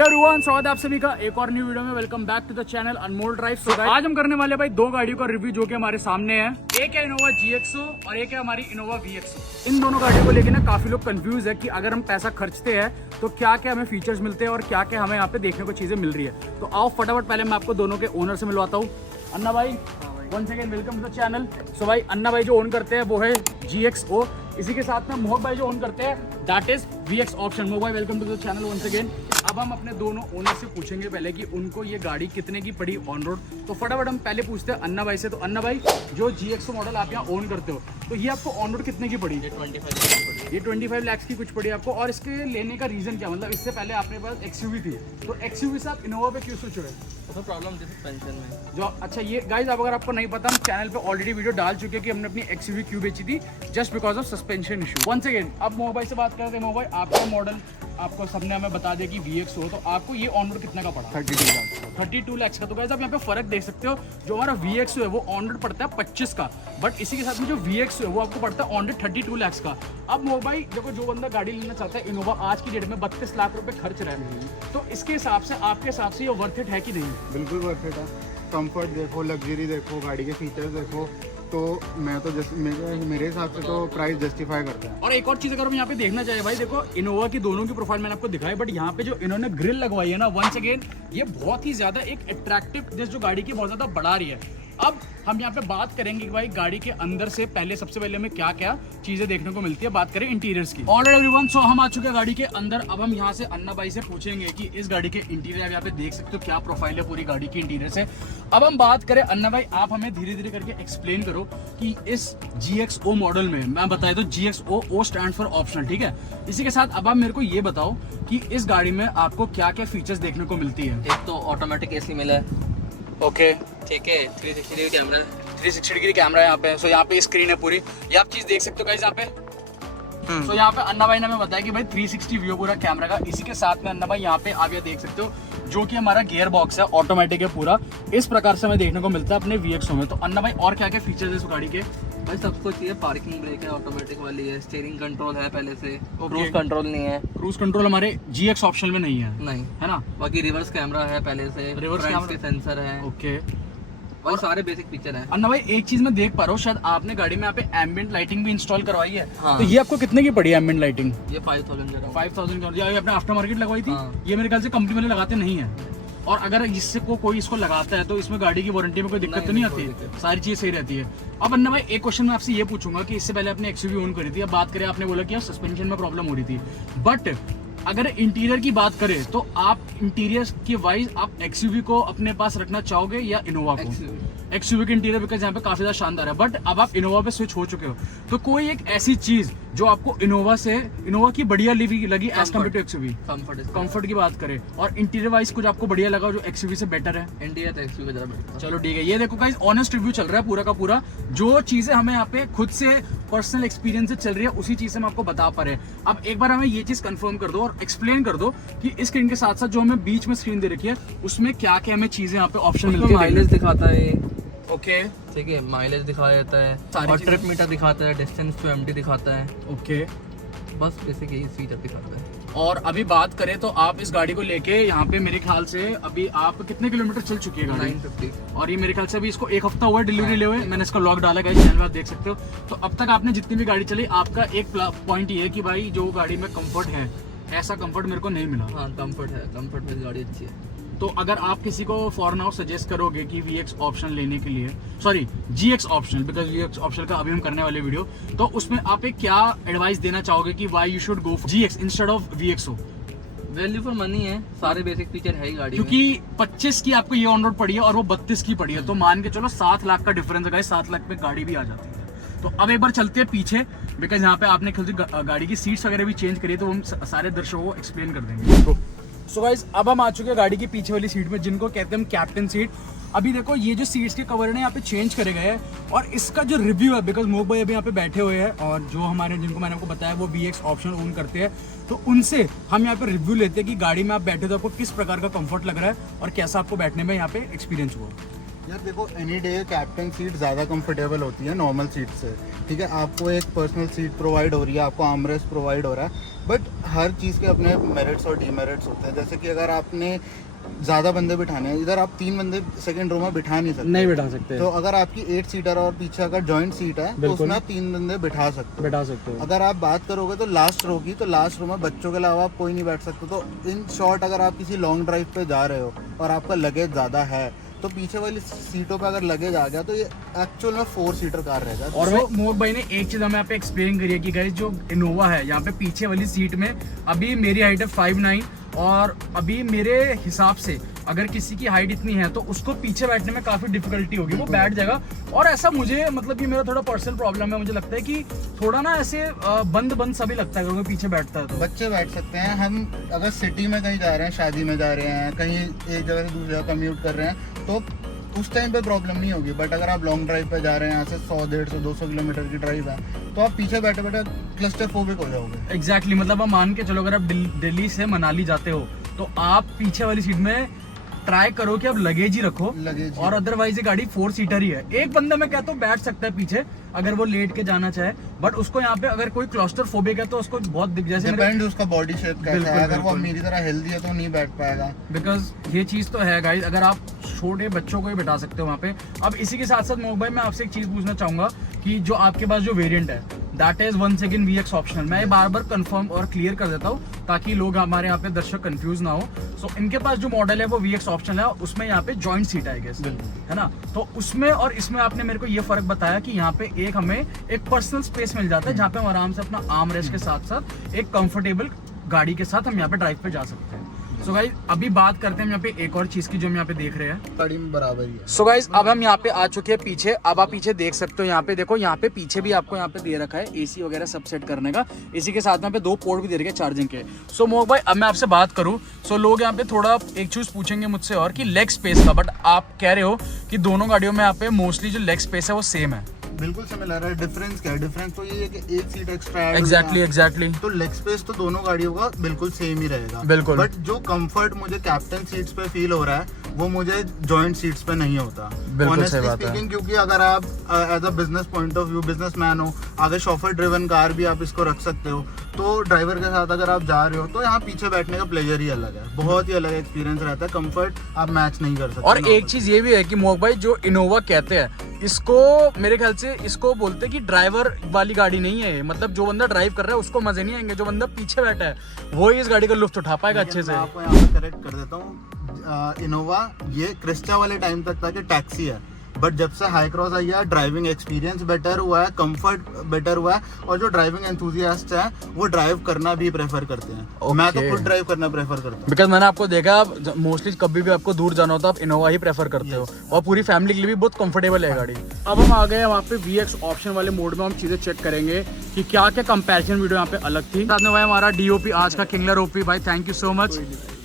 Everyone, स्वागत है आप सभी का एक और न्यू वीडियो में। Welcome back to the channel Anmol drive. आज हम करने वाले भाई दो गाड़ियों का रिव्यू जो कि हमारे सामने है। एक है इनोवा GXO और एक है हमारी इनोवा VXO। इन दोनों गाड़ियों को लेकर ना काफी लोग कंफ्यूज है कि अगर हम पैसा खर्चते हैं तो क्या क्या हमें फीचर्स मिलते हैं और क्या क्या हमें यहाँ पे देखने को चीजें मिल रही है। तो आओ फटाफट पहले मैं आपको दोनों के ओनर से मिलवाता हूँ। अन्ना भाई, once again welcome to the channel. So भाई, अन्ना भाई जो ओन करते हैं वो है GXO। इसी के साथ में मोहक भाई जो ओन करते हैं that is VX option. Mohak भाई welcome to the channel once again. अब हम अपने दोनों ओनर से पूछेंगे पहले कि उनको ये गाड़ी कितने की पड़ी ऑन रोड। तो फटाफट हम पहले पूछते हैं अन्ना भाई से। तो अन्ना भाई, जो GXO मॉडल आप यहाँ ओन करते हो तो ये आपको ऑन रोड कितने की पड़ी? ये 25 लाख की पड़ी। ये 25 लाख की कुछ पड़ी आपको। और इसके लेने का रीजन क्या, मतलब इससे पहले आपने पास XUV थी तो XUV से आप इनोवा पे क्यों स्विच हुए? तो प्रॉब्लम थी सस्पेंशन में जो अच्छा ये गाइस, अब अगर आपको नहीं पता, हम चैनल पे ऑलरेडी वीडियो डाल चुके हैं कि हमने अपनी XUV क्यों बेची थी, just because of suspension issue. Once again अब मोहक भाई से बात करते हैं। मोहक भाई, आपका मॉडल आपको सबने हमें बता दिया कि VXO, तो आपको ये ऑन रोड कितने का पड़ा? 32 लाख का। तो गाइस आप यहाँ पे फर्क देख सकते हो। जो हमारा VXO है वो ऑन रोड पड़ता है 25 का, बट इसी के साथ में जो VXO है वो आपको पड़ता है ऑन रोड 32 लाख का। अब मोहक भाई देखो, जो बंदा गाड़ी लेना चाहता है इनोवा, आज की डेट में 32 लाख रुपए खर्च रहे हैं, तो इसके हिसाब से आपके हिसाब से ये वर्थ इट है कि नहीं? बिल्कुल वर्थ इट है। कंफर्ट देखो, लग्जरी देखो, गाड़ी के फीचर्स देखो, तो मैं तो मेरे हिसाब से तो प्राइस जस्टिफाई करता है। और एक और चीज अगर हम यहाँ पे देखना चाहिए भाई, देखो इनोवा की दोनों की प्रोफाइल मैंने आपको दिखाई, बट यहाँ पे जो इन्होंने ग्रिल लगवाई है ना, वंस अगेन ये बहुत ही ज्यादा एक अट्रैक्टिव जो गाड़ी की बहुत ज्यादा बढ़ा रही है। अब हम यहाँ पे बात करेंगे कि भाई गाड़ी के अंदर से पहले सबसे पहले हमें क्या क्या चीजें देखने को मिलती है। बात करें इंटीरियर्स की। ऑलराइट एवरीवन, सो हम आ चुके हैं गाड़ी के अंदर। अब हम यहाँ से अन्ना भाई से पूछेंगे कि इस गाड़ी के इंटीरियर, आप यहाँ पे देख सकते हो क्या प्रोफाइल है पूरी गाड़ी की इंटीरियर से। अब हम बात करें, अन्ना भाई आप हमें धीरे धीरे करके एक्सप्लेन करो कि इस GXO मॉडल में, मैं बताया तो GXO, O stand for optional, ठीक है। इसी के साथ अब आप मेरे को ये बताओ कि इस गाड़ी में आपको क्या क्या फीचर्स देखने को मिलती है। एक तो ऑटोमेटिक AC मिला है, ओके, ठीक है। 360 डिग्री कैमरा है, 360 डिग्री कैमरा है यहाँ पे। सो यहाँ पे स्क्रीन है पूरी, ये आप चीज देख सकते हो गाइस यहाँ पे। सो यहाँ पे अन्ना भाई ने हमें बताया कि भाई 360 व्यू पूरा कैमरा का। इसी के साथ में अन्ना भाई यहाँ पे आप ये देख सकते हो जो कि हमारा गियर बॉक्स है, ऑटोमेटिक है पूरा। इस प्रकार से हमें देखने को मिलता है अपने VXO में। तो अन्ना भाई और क्या क्या फीचर्स है इस गाड़ी के? भाई सब कुछ ये पार्किंग ब्रेक है, ऑटोमेटिक वाली है, स्टीयरिंग कंट्रोल है पहले से, क्रूज कंट्रोल नहीं है। क्रूज कंट्रोल हमारे GX ऑप्शन में नहीं है, नहीं है ना। बाकी रिवर्स कैमरा है पहले से, रिवर्स कैमरा के सेंसर है, ओके। और सारे बेसिक फीचर है। अन्ना भाई एक चीज मैं देख पा रहा हूँ, शायद आपने गाड़ी में यहाँ पे एम्बिएंट लाइटिंग भी इंस्टॉल करवाई है। हाँ। तो ये आपको कितने की पड़ी है एम्बिएंट लाइटिंग? ये 5000 का 5000 का। ये आपने आफ्टर मार्केट लगवाई थी? हाँ। ये मेरे ख्याल से कंपनी वाले लगाते नहीं है। और अगर इससे कोई इसको लगाता है तो इसमें गाड़ी की वारंटी में कोई दिक्कत तो नहीं आती है, सारी चीज सही रहती है। अब अन्ना भाई एक क्वेश्चन मैं आपसे ये पूछूंगा कि इससे पहले आपने XUV ओन करी थी, अब बात करें, आपने बोला कि सस्पेंशन में प्रॉब्लम हो रही थी, बट अगर इंटीरियर की बात करें तो आप इंटीरियर के वाइज आप XUV को अपने पास रखना चाहोगे या इनोवा को? XUV के इंटीरियर बिकॉज यहाँ पे काफी ज्यादा शानदार है, बट अब आप इनोवा पे स्विच हो चुके हो, तो कोई एक ऐसी चीज जो आपको इनोवा की बढ़िया लगी as compare to XUV? Comfort की बात करें और इंटीरियर वाइज कुछ आपको बढ़िया लगा जो XUV से बेटर है? इंडिया तो XUV ज्यादा बेटर। चलो ठीक है, ये देखो गाइस ऑनेस्ट रिव्यू चल रहा है पूरा का पूरा। जो चीजें हमें यहाँ पे खुद से पर्सनल एक्सपीरियंस से चल रही है उसी चीज से हम आपको बता पा रहे हैं। अब एक बार हमें ये चीज कंफर्म कर दो और एक्सप्लेन कर दो कि इस स्क्रीन के साथ साथ जो हमें बीच में स्क्रीन दे रखी है उसमें क्या क्या हमें चीजें यहाँ पे ऑप्शन मिलती है? माइलेज दिखाता है, ओके, ठीक है, माइलेज दिखाया जाता है, सारी और चीजें। ट्रिप मीटर दिखाता है, डिस्टेंस टू एम्प्टी दिखाता है, ओके। बस बेसिक यही फीचर दिखाता है। और अभी बात करें तो आप इस गाड़ी को लेके यहाँ पे मेरे ख्याल से अभी आप कितने किलोमीटर चल चुकी है गाड़ी? 950। और ये मेरे ख्याल से अभी इसको 1 हफ्ता हुआ डिलीवरी ले हुए। मैंने इसका लॉग डाला है चैनल में, आप देख सकते हो। तो अब तक आपने जितनी भी गाड़ी चली, आपका एक पॉइंट ये है कि भाई जो गाड़ी में कंफर्ट है, ऐसा कंफर्ट मेरे को नहीं मिला। हाँ, कंफर्ट है, कंफर्ट में गाड़ी अच्छी है। तो अगर आप किसी को फॉर नाउ सजेस्ट करोगे कि VX ऑप्शन लेने के लिए, sorry GX option, because VX option का अभी हम करने वाले वीडियो, तो उसमें आप एक क्या एडवाइस देना चाहोगे कि why you should go for GX instead of VXO? Value for money है, सारे बेसिक फीचर है ही गाड़ी में। क्योंकि 25 की आपको ये ऑन रोड पड़ी है और वो 32 की पड़ी है, तो मान के चलो 7 लाख का डिफरेंस है, 7 लाख में गाड़ी भी आ जाती है। तो अब एक बार चलते हैं पीछे, बिकॉज यहाँ पे आपने खुद गाड़ी की सीट्स वगैरह भी चेंज करी है, तो हम सारे दर्शकों को एक्सप्लेन कर देंगे। सो गाइस अब हम आ चुके हैं गाड़ी की पीछे वाली सीट में, जिनको कहते हैं हम कैप्टन सीट। अभी देखो ये जो सीट्स के कवर है यहाँ पे चेंज करे गए हैं और इसका जो रिव्यू है, बिकॉज मोहक भाई अभी यहाँ पे बैठे हुए हैं और जो हमारे जिनको मैंने आपको बताया वो VX ऑप्शन ओन करते हैं, तो उनसे हम यहाँ पे रिव्यू लेते हैं कि गाड़ी में आप बैठे तो आपको किस प्रकार का कंफर्ट लग रहा है और कैसा आपको बैठने में यहाँ पे एक्सपीरियंस हुआ। यार देखो, एनी डे कैप्टन सीट ज़्यादा कंफर्टेबल होती है नॉर्मल सीट से, ठीक है। आपको एक पर्सनल सीट प्रोवाइड हो रही है, आपको आर्मरेस्ट प्रोवाइड हो रहा है, बट हर चीज़ के अपने मेरिट्स और डीमेरिट्स होते हैं। जैसे कि अगर आपने ज़्यादा बंदे बिठाने हैं, इधर आप 3 बंदे सेकंड रो में बिठा नहीं सकते, नहीं बिठा सकते। तो अगर आपकी 8 सीटर और पीछे अगर जॉइंट सीट है तो उसमें आप 3 बंदे बिठा सकते हो। अगर आप बात करोगे तो लास्ट रो की, तो लास्ट रो में बच्चों के अलावा आप कोई नहीं बैठ सकते। तो इन शॉर्ट अगर आप किसी लॉन्ग ड्राइव पे जा रहे हो और आपका लगेज ज़्यादा है, तो पीछे वाली सीटों पे अगर लगेज आ गया तो ये एक्चुअल में 4 सीटर कार रहेगा। और भाई मोहक भाई ने एक चीज हमें यहाँ पे एक्सप्लेन करी है कि गाइस जो इनोवा है यहाँ पे पीछे वाली सीट में, अभी मेरी हाइट है 5'9", और अभी मेरे हिसाब से अगर किसी की हाइट इतनी है तो उसको पीछे बैठने में काफी डिफिकल्टी होगी, वो बैठ जाएगा। और ऐसा मुझे मतलब ये मेरा थोड़ा पर्सनल प्रॉब्लम है, मुझे लगता है कि थोड़ा ना ऐसे बंद सा भी लगता है अगर वो पीछे बैठता है तो। बच्चे बैठ सकते हैं। हम अगर सिटी में कहीं जा रहे हैं, शादी में जा रहे हैं, कहीं एक जगह से दूसरी जगह कम्यूट कर रहे हैं, तो उस टाइम पे प्रॉब्लम नहीं होगी। बट अगर आप लॉन्ग ड्राइव पे जा रहे हैं, यहाँ से 100, 150, 200 किलोमीटर की ड्राइव है, तो आप पीछे बैठे बैठे क्लस्टरफोबिक हो जाओगे। एग्जैक्टली मतलब आप मान के चलो, अगर आप दिल्ली से मनाली जाते हो तो आप पीछे वाली सीट में ट्राई करो कि आप लगेज ही रखो, और अदरवाइज ये गाड़ी 4 सीटर ही है। एक बंदा मैं कहता हूँ बैठ सकता है पीछे अगर वो लेट के जाना चाहे, बट उसको यहाँ पे अगर कोई क्लस्टरफोबिक है तो उसको बहुत जैसे डिपेंड उसका बॉडी शेप कैसा है। अगर वो मेरी तरह हेल्दी है तो नहीं बैठ पाएगा, बिकॉज ये चीज तो है गाइस। अगर आप छोटे बच्चों को भी बैठा सकते हो वहाँ पे। अब इसी के साथ साथ मोहक भाई मैं आपसे एक चीज पूछना चाहूंगा कि जो आपके पास जो वेरिएंट है that is 1 second VX optional, मैं बार बार कंफर्म और क्लियर कर देता हूँ ताकि लोग हमारे यहाँ पे दर्शक कंफ्यूज ना हो। सो इनके पास जो मॉडल है वो VX ऑप्शनल है, उसमें यहाँ पे जॉइंट सीट है गेस, है ना। तो उसमें और इसमें आपने मेरे को ये फर्क बताया कि यहाँ पे एक हमें एक पर्सनल स्पेस मिल जाता है जहाँ पे हम आराम से अपना आर्म रेस्ट के साथ साथ एक कंफर्टेबल गाड़ी के साथ हम यहाँ पे ड्राइव पे जा सकते हैं। सो गाइस अभी बात करते हैं यहाँ पे एक और चीज की जो हम यहाँ पे देख रहे हैं, गाड़ी में बराबर ही है। सो गाइस अब हम यहाँ पे आ चुके हैं पीछे। अब आप पीछे देख सकते हो, यहाँ पे देखो, यहाँ पे पीछे भी आपको यहाँ पे दे रखा है AC वगैरह सब सेट करने का। इसी के साथ में यहाँ पे 2 पोर्ट भी दे रखे हैं चार्जिंग के। सो मोहक भाई अब मैं आपसे बात करूँ, सो लोग यहाँ पे थोड़ा एक चीज पूछेंगे मुझसे और कि लेग स्पेस का, बट आप कह रहे हो कि दोनों गाड़ियों में यहाँ पे मोस्टली जो लेग स्पेस है वो सेम है। बिल्कुल सिमिलर है। डिफरेंस क्या है? डिफरेंस तो ये है कि एक सीट एक्स्ट्रा ऐड एग्जैक्टली तो लेग स्पेस तो दोनों गाड़ियों का बिल्कुल सेम ही रहेगा। बिल्कुल। बट जो कंफर्ट मुझे कैप्टन सीट्स पे फील हो रहा है वो मुझे जॉइंट सीट्स पे नहीं होता। बिल्कुल सही बात है। क्योंकि अगर आप as a business point of view businessman हो, अगर शॉफर ड्रिवन कार भी आप इसको रख सकते हो, तो ड्राइवर के साथ अगर आप जा रहे हो तो यहाँ पीछे बैठने का प्लेजर ही अलग है, बहुत ही अलग एक्सपीरियंस रहता है। कंफर्ट आप मैच नहीं कर सकते। और एक चीज ये भी है कि मोहक भाई जो इनोवा कहते हैं इसको, मेरे ख्याल से इसको बोलते हैं कि ड्राइवर वाली गाड़ी नहीं है। मतलब जो बंदा ड्राइव कर रहा है उसको मजे नहीं आएंगे, जो बंदा पीछे बैठा है वो ही इस गाड़ी का लुत्फ उठा पाएगा अच्छे से। मैं आपको यहाँ पे करेक्ट कर देता हूँ, इनोवा ये क्रिस्टा वाले टाइम तक था कि टैक्सी है, बट जब से हाई क्रॉस आई है ड्राइविंग एक्सपीरियंस बेटर हुआ है, कंफर्ट बेटर हुआ है, और जो ड्राइविंग एंथुसियास्ट हैं वो ड्राइव करना भी प्रेफर करते हैं। मैं तो खुद ड्राइव करना प्रेफर करता हूँ, बिकॉज मैंने आपको देखा मोस्टली कभी भी आपको दूर जाना होता है आप इनोवा ही प्रेफर करते हो, और पूरी फैमिली के लिए भी बहुत कंफर्टेबल है गाड़ी। अब हम आ गए वहाँ पे VX ऑप्शन वाले मोड में, हम चीजें चेक करेंगे कि क्या क्या कंपैरिजन वीडियो यहाँ पे अलग थी। साथ में भाई हमारा DOP आज का किंगलर OP भाई, थैंक यू सो मच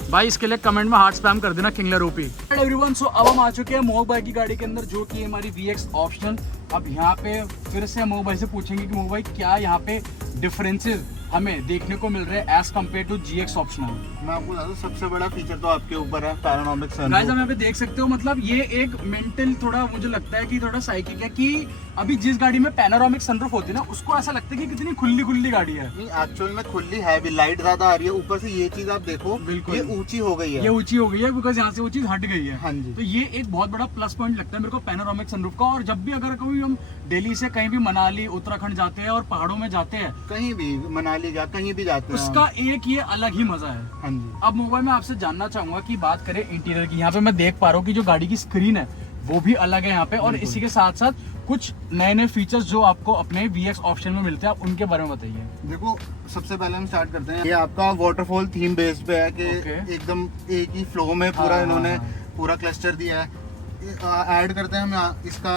भाई, इसके लिए कमेंट में हार्ट स्पैम कर देना किंगलर OP। एवरीवन, सो अब हम आ चुके हैं मोहक भाई की गाड़ी के अंदर जो कि है हमारी VX ऑप्शन। अब यहाँ पे फिर से हम मोहक भाई से पूछेंगे कि मोहक भाई क्या यहाँ पे डिफरेंसेस हमें देखने को मिल रहे हैं as compare to GX optional. मैं आपको बता दूं सबसे बड़ा फीचर तो आपके ऊपर है पैनोरामिक सनरूफ। गाइस आप यहाँ पे देख सकते हो, मतलब ये एक मेंटल थोड़ा मुझे लगता है कि थोड़ा साइकिक है कि अभी जिस गाड़ी में पैनोरामिक सनरूफ होती है ना उसको ऐसा लगता है कि कितनी खुली खुली गाड़ी है। नहीं, एक्चुअल में खुली है भी, लाइट ज्यादा आ रही है। ऊपर से ये चीज आप देखो, बिल्कुल ये ऊंची हो गई है, ये ऊंची हो गई है बिकॉज यहाँ से वो चीज हट गई है। हाँ जी। तो ये एक बहुत बड़ा प्लस पॉइंट लगता है मेरे को पैनोरामिक सनरूफ का। और जब भी अगर कभी हम दिल्ली से कहीं भी मनाली उत्तराखंड जाते हैं और पहाड़ों में जाते हैं, कहीं भी मनाली जा कहीं भी जाते हैं, उसका एक ये अलग ही मजा है। हाँ जी। अब मोबाइल में आपसे जानना चाहूंगा कि बात करें इंटीरियर की, यहाँ पे मैं देख पा रहा हूँ कि जो गाड़ी की स्क्रीन है वो भी अलग है यहाँ पे, और इसी के साथ साथ कुछ नए नए फीचर्स जो आपको अपने VX ऑप्शन में मिलते हैं, आप उनके बारे में बताइए। देखो सबसे पहले हम स्टार्ट करते हैं, ये आपका वाटरफॉल थीम बेस पे है कि एकदम एक ही फ्लो में पूरा इन्होंने पूरा क्लस्टर दिया है। ऐड करते हैं हम यहाँ इसका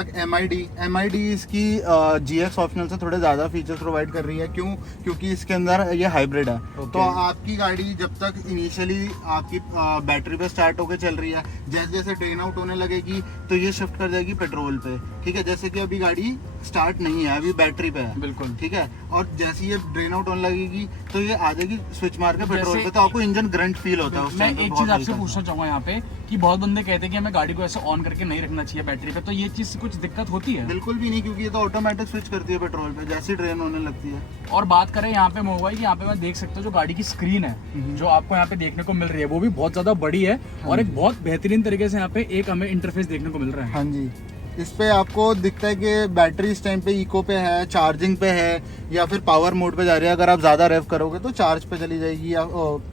MID इसकी GX ऑप्शनल से थोड़े ज़्यादा फीचर्स प्रोवाइड कर रही है। क्यों? क्योंकि इसके अंदर ये हाइब्रिड है। तो आपकी गाड़ी जब तक इनिशियली आपकी बैटरी पे स्टार्ट होकर चल रही है, जैसे जैसे ड्रेन आउट होने लगेगी तो ये शिफ्ट कर जाएगी पेट्रोल पे, ठीक है, जैसे कि अभी गाड़ी स्टार्ट नहीं है, अभी बैटरी पे है, बिल्कुल ठीक है, और जैसे ये ड्रेन आउट होने लगेगी तो ये आ जाएगी स्विच मार के पेट्रोल जैसे- पे, तो आपको इंजन ग्रंट फील होता है उस मैं टाइम पे एक बहुत चीज आपसे हल्का पूछना सा। चाहूंगा यहाँ पे कि बहुत बंदे कहते हैं कि हमें गाड़ी को ऐसे ऑन करके नहीं रखना चाहिए बैटरी पे, तो ये चीज से कुछ दिक्कत होती है? बिल्कुल भी नहीं, क्योंकि ये तो ऑटोमेटिक स्विच करती है पेट्रोल पे जैसे ही ड्रेन होने लगती है। और बात करें यहाँ पे मोबाइल, यहाँ पे मैं देख सकता हूँ जो गाड़ी की स्क्रीन है जो आपको यहाँ पे देखने को मिल रही है वो भी बहुत ज्यादा बड़ी है और एक बहुत बेहतरीन तरीके से यहाँ पे एक हमें इंटरफेस देखने को मिल रहा है। हाँ जी, इस पे आपको दिखता है कि बैटरी इस टाइम पे इको पे है, चार्जिंग पे है या फिर पावर मोड पे जा रही है। अगर आप ज़्यादा रेव करोगे तो चार्ज पे चली जाएगी या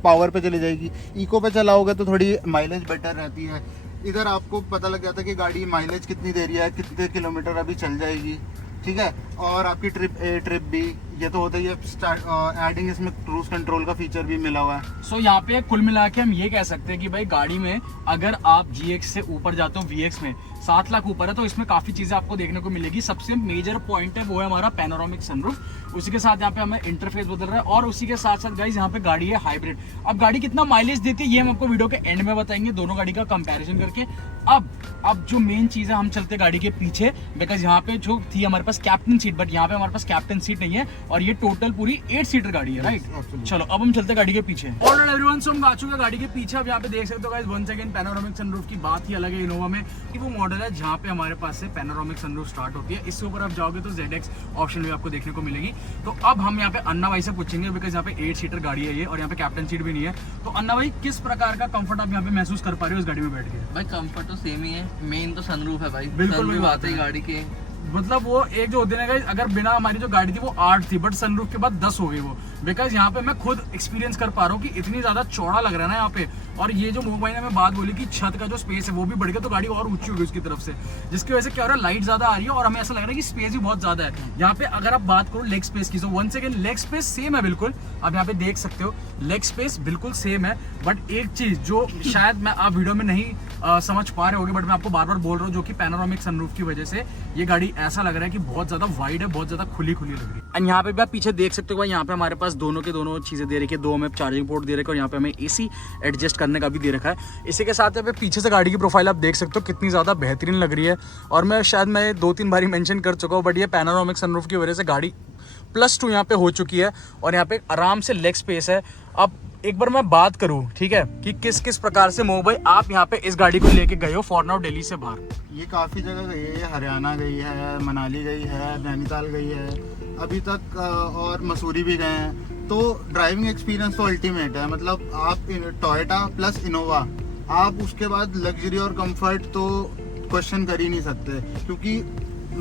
पावर पे चली जाएगी। इको पे चलाओगे तो थोड़ी माइलेज बेटर रहती है। इधर आपको पता लग जाता है कि गाड़ी माइलेज कितनी दे रही है, कितने किलोमीटर अभी चल जाएगी, ठीक है। और आपकी ट्रिप ए ट्रिप बी, ये तो होता ही है। एडिंग इसमें क्रूज कंट्रोल का फीचर भी मिला हुआ है। सो यहाँ पे कुल मिला के हम ये कह सकते हैं कि भाई गाड़ी में अगर आप GX से ऊपर जाते हो VX में 7 लाख ऊपर है तो इसमें काफी चीजें आपको देखने को मिलेगी। सबसे मेजर पॉइंट है वो है हमारा पैनोरामिक सनरूफ। उसी के साथ यहाँ पे हमें इंटरफेस बदल रहा है और उसी के साथ साथ गाइस यहाँ पे गाड़ी है हाइब्रिड। अब गाड़ी कितना माइलेज देती है ये हम आपको वीडियो के एंड में बताएंगे दोनों गाड़ी का कंपैरिजन करके। अब जो मेन चीज है हम चलते गाड़ी के पीछे, बिकॉज यहाँ पे जो थी हमारे पास कैप्टन सीट, बट यहाँ पे हमारे पास कैप्टन सीट नहीं है और ये टोटल पूरी 8 सीटर गाड़ी है, राइट? absolutely. चलो अब हम चलते गाड़ी के पीछे। ऑलराइट एवरीवन, सो हम आ चुके हैं गाड़ी के पीछे। अब यहाँ पे देख सकते हो guys, one second panoramic sunroof की बात ही अलग है इनोवा में कि वो मॉडल है जहाँ पे हमारे पास से पैनोरामिक सनरूफ स्टार्ट होती है। इसके ऊपर आप जाओगे तो ZX ऑप्शन भी आपको देखने को मिलेगी। तो अब हम यहाँ पे अन्ना भाई से पूछेंगे, बिकॉज यहाँ पे 8 सीटर गाड़ी है ये और यहाँ पे कैप्टन सीट भी नहीं है। तो अन्ना भाई, किस प्रकार का कंफर्ट आप यहाँ पे महसूस कर पा रहे हो इस गाड़ी में बैठ के? भाई कंफर्ट तो सेम ही है, मेन तो सनरूफ है भाई। बिल्कुल सनरूफ बात आते ही है। गाड़ी के मतलब वो एक जो होती है ना गाइस, अगर बिना हमारी जो गाड़ी थी वो 8 थी बट सनरूफ के बाद 10 हो गई वो। बिकॉज यहाँ पे मैं खुद एक्सपीरियंस कर पा रहा हूँ कि इतनी ज्यादा चौड़ा लग रहा है ना यहाँ पे। और ये जो मोबाइल ने हमें बात बोली कि छत का जो स्पेस है वो भी बढ़ गया तो गाड़ी और ऊंची होगी उसकी तरफ से, जिसकी वजह से क्या हो रहा है, लाइट ज्यादा आ रही है और हमें ऐसा लग रहा है कि स्पेस भी बहुत ज्यादा है यहाँ पे। अगर आप बात करो लेग स्पेस की, तो one second, leg space same है बिल्कुल। आप यहाँ पे देख सकते हो लेग स्पेस बिल्कुल सेम है। बट एक चीज जो शायद मैं आप वीडियो में नहीं समझ पा रहे होगे, बट मैं आपको बार बार बोल रहा हूँ, जो कि पैनोरामिक सनरूफ की वजह से ये गाड़ी ऐसा लग रहा है कि बहुत ज्यादा वाइड है, बहुत ज्यादा खुली खुली लग रही है। एंड यहाँ पे भी आप पीछे देख सकते हो, यहाँ पे हमारे पास दोनों के दोनों चीजें दे रखी है। 2 हमें चार्जिंग पोर्ट दे रखे और यहाँ पे हमें AC एडजस्ट करने का भी दे रखा है। इसी के साथ यहाँ पे पीछे से गाड़ी की प्रोफाइल आप देख सकते हो कितनी ज्यादा बेहतरीन लग रही है। और मैं 2-3 बारी मेंशन कर चुका हूँ, बट ये पैनोरामिक सनरूफ की वजह से गाड़ी +2 यहाँ पे हो चुकी है और यहाँ पे आराम से लेग स्पेस है। अब एक बार मैं बात करूं, ठीक है, कि किस किस प्रकार से मोबाइल आप यहाँ पे इस गाड़ी को लेके गए हो फॉर नाउ दिल्ली से बाहर। ये काफ़ी जगह गई है, हरियाणा गई है, मनाली गई है, नैनीताल गई है अभी तक, और मसूरी भी गए हैं। तो ड्राइविंग एक्सपीरियंस तो अल्टीमेट है। मतलब आप टोयोटा प्लस इनोवा, आप उसके बाद लग्जरी और कंफर्ट तो क्वेश्चन कर ही नहीं सकते, क्योंकि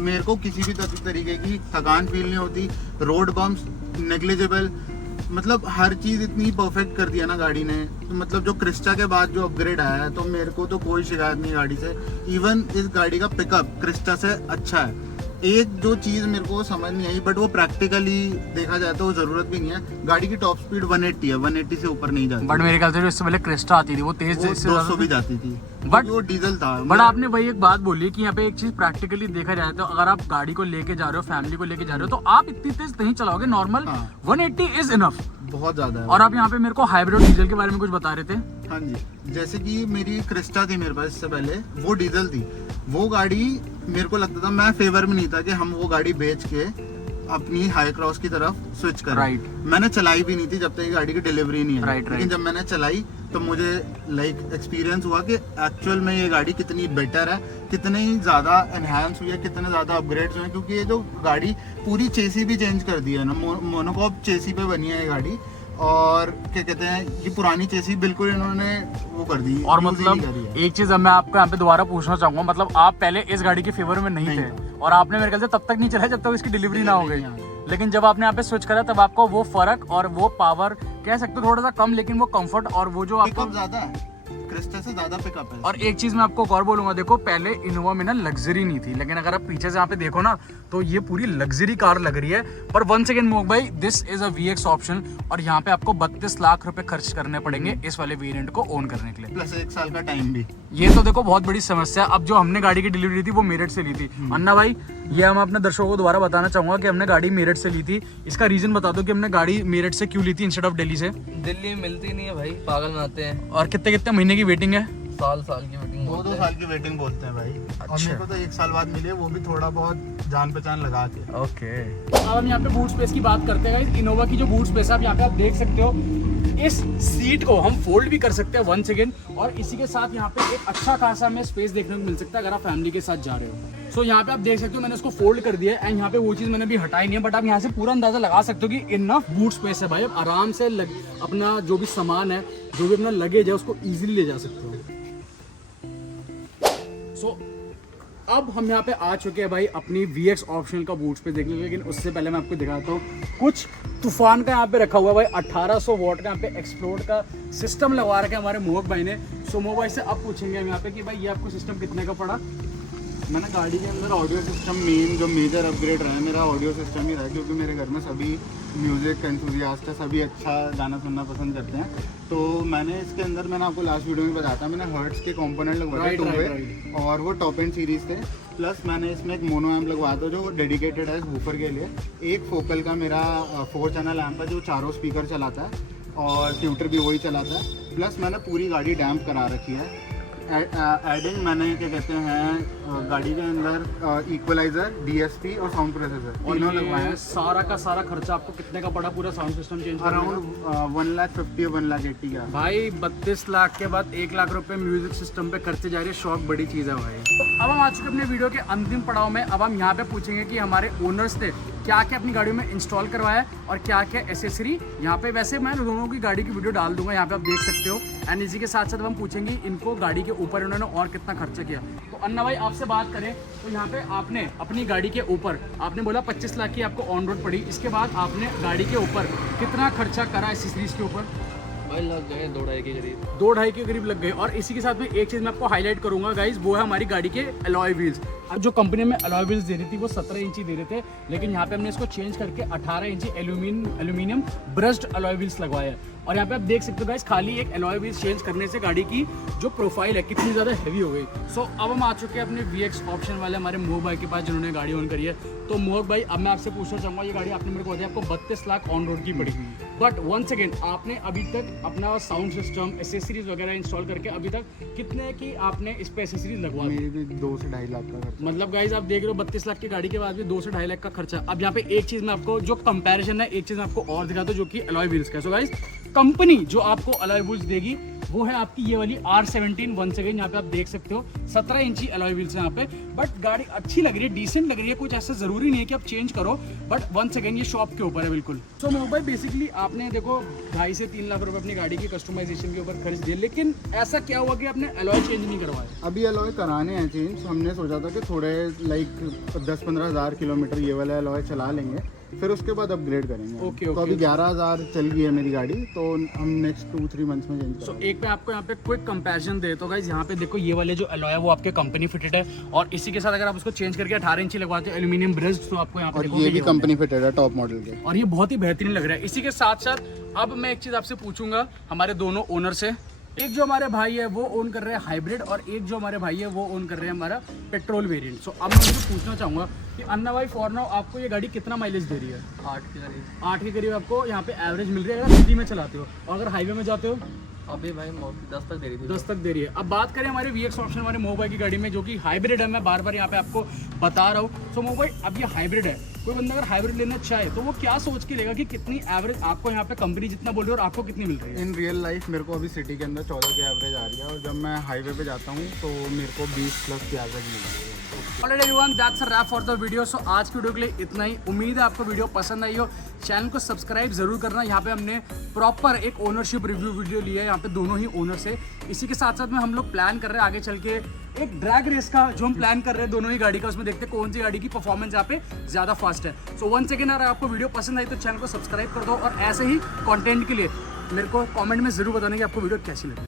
मेरे को किसी भी तरीके की थकान फील नहीं होती। रोड बम्प्स नेग्लिजिबल, मतलब हर चीज़ इतनी परफेक्ट कर दिया ना गाड़ी ने। तो मतलब जो क्रिस्टा के बाद जो अपग्रेड आया है, तो मेरे को तो कोई शिकायत नहीं गाड़ी से। इवन इस गाड़ी का पिकअप क्रिस्टा से अच्छा है। एक जो चीज़ मेरे को समझ नहीं आई, बट वो प्रैक्टिकली देखा जाए तो जरूरत भी नहीं है। गाड़ी की टॉप स्पीड 180 है, 180 से ऊपर नहीं जाती। बट मेरे ख्याल से जो इससे पहले क्रिस्टा आती थी वो तेज, 200 भी जाती थी, बट वो डीजल था। बट आपने वही एक बात बोली कि यहाँ पे एक चीज प्रैक्टिकली देखा जाए तो अगर आप गाड़ी को लेके जा रहे हो, फैमिली को लेके जा रहे हो, तो आप इतनी तेज नहीं चलाओगे। नॉर्मल 180 इज इनफ, बहुत ज्यादा है। और आप यहाँ पे मेरे को हाइब्रिड और डीजल के बारे में कुछ बता रहे थे। हाँ जी, जैसे कि मेरी क्रिस्टा थी मेरे पास इससे पहले, वो डीजल थी। वो गाड़ी मेरे को लगता था, मैं फेवर में नहीं था कि हम वो गाड़ी बेच के अपनी हाई क्रॉस की तरफ स्विच करें। Right. मैंने चलाई भी नहीं थी जब तक गाड़ी की डिलीवरी नहीं है। Right. लेकिन जब मैंने चलाई तो मुझे एक्सपीरियंस हुआ कि एक्चुअल में ये गाड़ी कितनी बेटर है, कितनी ज़्यादा एनहांस हुई है, कितने ज़्यादा अपग्रेड्स हुए हैं। क्योंकि ये जो गाड़ी पूरी चेसी भी चेंज कर दी है ना, मोनोकॉक चेसी पे बनी है ये गाड़ी। और क्या कहते हैं, ये पुरानी चेसी बिल्कुल इन्होंने वो कर दी और use ही मतलब नहीं करी है। एक चीज मैं आपको यहाँ पे दोबारा पूछना चाहूंगा, मतलब आप पहले इस गाड़ी के फेवर में नहीं थे और आपने मेरे ख्याल से तब तक नहीं चलाया जब तक इसकी डिलीवरी ना हो गई। लेकिन जब आपने यहाँ पे स्विच करा तब आपको वो फर्क और वो पावर, कह सकते हो थोड़ा सा कम, लेकिन वो कंफर्ट और वो जो आपको पिकअप ज्यादा है, क्रिस्टा से ज्यादा पिकअप है। और एक चीज मैं आपको और बोलूंगा, देखो पहले इनोवा में ना लग्जरी नहीं थी, लेकिन अगर आप पीछे से यहाँ पे देखो ना तो ये पूरी लग्जरी कार लग रही है। पर वन सेकेंड मोक भाई, this is a VX option और यहाँ पे आपको 32 लाख रुपए खर्च करने पड़ेंगे इस वाले वेरिएंट को ओन करने के लिए, प्लस 1 साल का टाइम भी। ये तो देखो बहुत बड़ी समस्या। अब जो हमने गाड़ी की डिलीवरी थी वो मेरठ से ली थी। अन्ना भाई, ये हम अपने दर्शकों को दोबारा बताना चाहूंगा कि हमने गाड़ी मेरठ से ली थी। इसका रीजन बता दो कि हमने गाड़ी मेरठ से क्यों ली थी इंस्टेड ऑफ दिल्ली से। दिल्ली में मिलती नहीं है भाई, पागल बनाते हैं। और कितने कितने महीने की वेटिंग है? साल की वेटिंग। दो साल की वेटिंग बोलते हैं भाई। और मेरे को तो 1 साल बाद मिले, वो भी थोड़ा बहुत जान पहचान लगा के। ओके, अब हम यहाँ पे बूट स्पेस की बात करते हैं। इनोवा की जो बूट स्पेस है, आप यहाँ पे आप देख सकते हो, इस सीट को हम फोल्ड भी कर सकते हैं वंस अगेन, और इसी के साथ यहाँ पे एक अच्छा खासा हमें स्पेस देखने को मिल सकता है अगर आप फैमिली के साथ जा रहे हो। सो यहाँ पे आप देख सकते हो मैंने इसको फोल्ड कर दिया है, एंड यहाँ पे वो चीज़ मैंने अभी हटाई नहीं है, बट आप यहाँ से पूरा अंदाजा लगा सकते हो कि इनफ बूट स्पेस है भाई। अब आराम से अपना जो भी सामान है, जो भी अपना लगेज है, उसको ईजिली ले जा सकते हो। सो अब हम यहाँ पे आ चुके हैं भाई अपनी VX ऑप्शनल का बूट स्पेस देखने, लेकिन उससे पहले मैं आपको दिखाता हूँ कुछ तूफान का यहाँ पे रखा हुआ है भाई। 1800 वॉट का यहाँ पे एक्सप्लोड का सिस्टम लगवा रखा है हमारे मोहक भाई ने। सो मोहक भाई से अब पूछेंगे हम यहाँ पे कि भाई ये आपको सिस्टम कितने का पड़ा। मैंने गाड़ी के अंदर ऑडियो सिस्टम जो मेजर अपग्रेड रहा है मेरा ऑडियो सिस्टम ही रहा है, क्योंकि मेरे घर में सभी म्यूज़िक एंथुसियास्ट है, सभी अच्छा गाना सुनना पसंद करते हैं। तो मैंने इसके अंदर, मैंने आपको लास्ट वीडियो में बताया था, मैंने हर्ट्स के कंपोनेंट लगवाए थे और वो टॉप एंड सीरीज़ थे। प्लस मैंने इसमें एक मोनो एम्प लगवाया था जो डेडिकेटेड है वूफर के लिए। एक फोकल का मेरा 4 चैनल एम्प है जो चारों स्पीकर चलाता है, और ट्यूटर भी वही चलाता है। प्लस मैंने पूरी गाड़ी डैम्प करा रखी है। एडिंग मैंने क्या कहते हैं गाड़ी के अंदर इक्वलाइजर, DSP और साउंड प्रोसेसर तीनों लगवाए हैं। सारा का सारा खर्चा आपको कितने का पड़ा पूरा साउंड सिस्टम चेंज? अराउंड 1,50,000 1,80,000 का भाई। 32 लाख के बाद 1 लाख रुपए म्यूजिक सिस्टम पे खर्चे जा रहे हैं, शौक बड़ी चीज़ है भाई। तो अब हम आ चुके अपने वीडियो के अंतिम पड़ाव में। अब हम यहाँ पे पूछेंगे कि हमारे ओनर्स थे क्या क्या अपनी गाड़ियों में इंस्टॉल करवाया और क्या क्या एसेसरी यहाँ पे। वैसे मैं दोनों की गाड़ी की वीडियो डाल दूंगा, यहाँ पे आप देख सकते हो। एंड इसी के साथ साथ हम पूछेंगे इनको गाड़ी के ऊपर इन्होंने और कितना खर्चा किया। तो अन्ना भाई आपसे बात करें तो यहाँ पे आपने अपनी गाड़ी के ऊपर, आपने बोला 25 लाख की आपको ऑन रोड पड़ी, इसके बाद आपने गाड़ी के ऊपर कितना खर्चा करा एसेसरीज के ऊपर? भाई लग गए 2-2.5 के करीब, 2-2.5 के करीब लग गए। और इसी के साथ में एक चीज़ मैं आपको हाईलाइट करूंगा गाइज, वो है हमारी गाड़ी के अलॉय व्हील्स। अब जो कंपनी में अलॉय व्हील्स दे रही थी वो 17 इंची दे रहे थे, लेकिन यहाँ पे हमने इसको चेंज करके 18 इंची एल्यूमिनियम ब्रश्ड अलॉय व्हील्स लगवाया है। और यहाँ पे आप देख सकते हो गाइस, खाली एक अलॉय व्हील्स चेंज करने से गाड़ी की जो प्रोफाइल है कितनी ज़्यादा हैवी हो गई। सो अब हम आ चुके हैं अपने VX ऑप्शन वाले हमारे मोहक भाई के पास, जिन्होंने गाड़ी ऑन करी है। तो मोहक भाई अब मैं आपसे पूछना चाहूँगा, ये गाड़ी आपने मेरे को बताया आपको 32 लाख ऑन रोड की पड़ी, बट वंस अगेन आपने अभी तक अपना साउंड सिस्टम, एसेसरीज वगैरह इंस्टॉल करके अभी तक कितने की आपने इस पे एसेसरीज लगवा दी? मेरी भी 2 से 2.5 लाख का खर्चा। मतलब गाइज आप देख रहे हो 32 लाख की गाड़ी के बाद भी 2 से 2.5 लाख का खर्चा। अब यहाँ पे एक चीज़ मैं आपको जो कंपैरिजन है, एक चीज़ मैं आपको और दिखाता हूँ जो कि अलॉय व्हील्स का। सो गाइज कंपनी जो आपको अलॉय व्हील्स देगी वो है आपकी ये वाली R17। वंस अगेन यहाँ पे आप देख सकते हो 17 इंची अलॉय व्हील्स है यहाँ पे, बट गाड़ी अच्छी लग रही है, डिसेंट लग रही है, कुछ ऐसा जरूरी नहीं है कि आप चेंज करो, बट वंस अगेन ये शॉप के ऊपर है बिल्कुल। सो मोहक भाई बेसिकली आपने देखो 2.5 से 3 लाख रुपए अपनी गाड़ी की कस्टमाइजेशन के ऊपर खर्च दिए, लेकिन ऐसा क्या हुआ कि आपने अलॉय चेंज नहीं करवाया? अभी अलॉय कराने हैं चेंज। हमने सोचा था कि थोड़े लाइक 10-15 हज़ार किलोमीटर ये वाला अलॉय चला लेंगे, फिर उसके बाद अपग्रेड करेंगे। ओके, तो अभी 11,000 चल गई है मेरी गाड़ी, तो हम नेक्स्ट 2-3 मंथ्स में चेंज करेंगे। एक पे आपको यहाँ पे क्विक कंपैरिजन दे तो गाइस, यहाँ पे देखो ये वाले जो अलॉय है वो आपके कंपनी फिटेड है, और इसी के साथ अगर आप उसको चेंज करके 18 इंची लगवाते हैं एल्यूमिनियम ब्रश्ड, तो आपको यहाँ पे और ये भी कंपनी फिटेड है टॉप मॉडल के, और ये बहुत ही बेहतरीन लग रहा है। इसी के साथ साथ अब मैं एक चीज़ आपसे पूछूंगा हमारे दोनों ओनर से। एक जो हमारे भाई है वो ओन कर रहे हैं हाइब्रिड, और एक जो हमारे भाई है वो ओन कर रहे हैं हमारा पेट्रोल वेरिएंट। सो अब मैं उनसे पूछना चाहूँगा कि अन्ना भाई फॉर नाउ आपको ये गाड़ी कितना माइलेज दे रही है? 8 के करीब। 8 के करीब आपको यहाँ पे एवरेज मिल रही है अगर सिटी में चलाते हो, और अगर हाईवे में जाते हो अभी भाई 10 तक दे रही थी। 10 तक दे रही है। अब बात करें हमारे VX ऑप्शन हमारे मोहक भाई की गाड़ी में, जो कि हाइब्रिड है, मैं बार बार यहाँ पे आपको बता रहा हूँ। सो मोहक भाई अब ये हाइब्रिड है, कोई बंदा अगर हाइब्रिड लेना चाहे तो वो क्या सोच के लेगा कि कितनी एवरेज आपको यहाँ पे कंपनी जितना बोल रही है और आपको कितनी मिल रही है? इन रियल लाइफ मेरे को अभी सिटी के अंदर 14 की एवरेज आ रही है, और जब मैं हाईवे पे जाता हूँ तो मेरे को 20+ की एवरेज मिल रही है। Alright everyone, that's a wrap for the video. So आज की वीडियो के लिए इतना ही। उम्मीद है आपको वीडियो पसंद आई हो। चैनल को सब्सक्राइब जरूर करना। यहाँ पे हमने प्रॉपर एक ओनरशिप रिव्यू वीडियो लिया है यहाँ पे दोनों ही ओनर से। इसी के साथ साथ में हम लोग प्लान कर रहे हैं आगे चल के एक ड्रैग रेस का, जो हम प्लान कर रहे हैं दोनों ही गाड़ी का। उसमें देखते हैं कौन सी गाड़ी की परफॉर्मेंस यहाँ पे ज़्यादा फास्ट है। सो वंस अगेन अगर आपको वीडियो पसंद आई तो चैनल को सब्सक्राइब कर दो, और ऐसे ही कंटेंट के लिए मेरे को कमेंट में ज़रूर बताना कि आपको वीडियो कैसी लगी।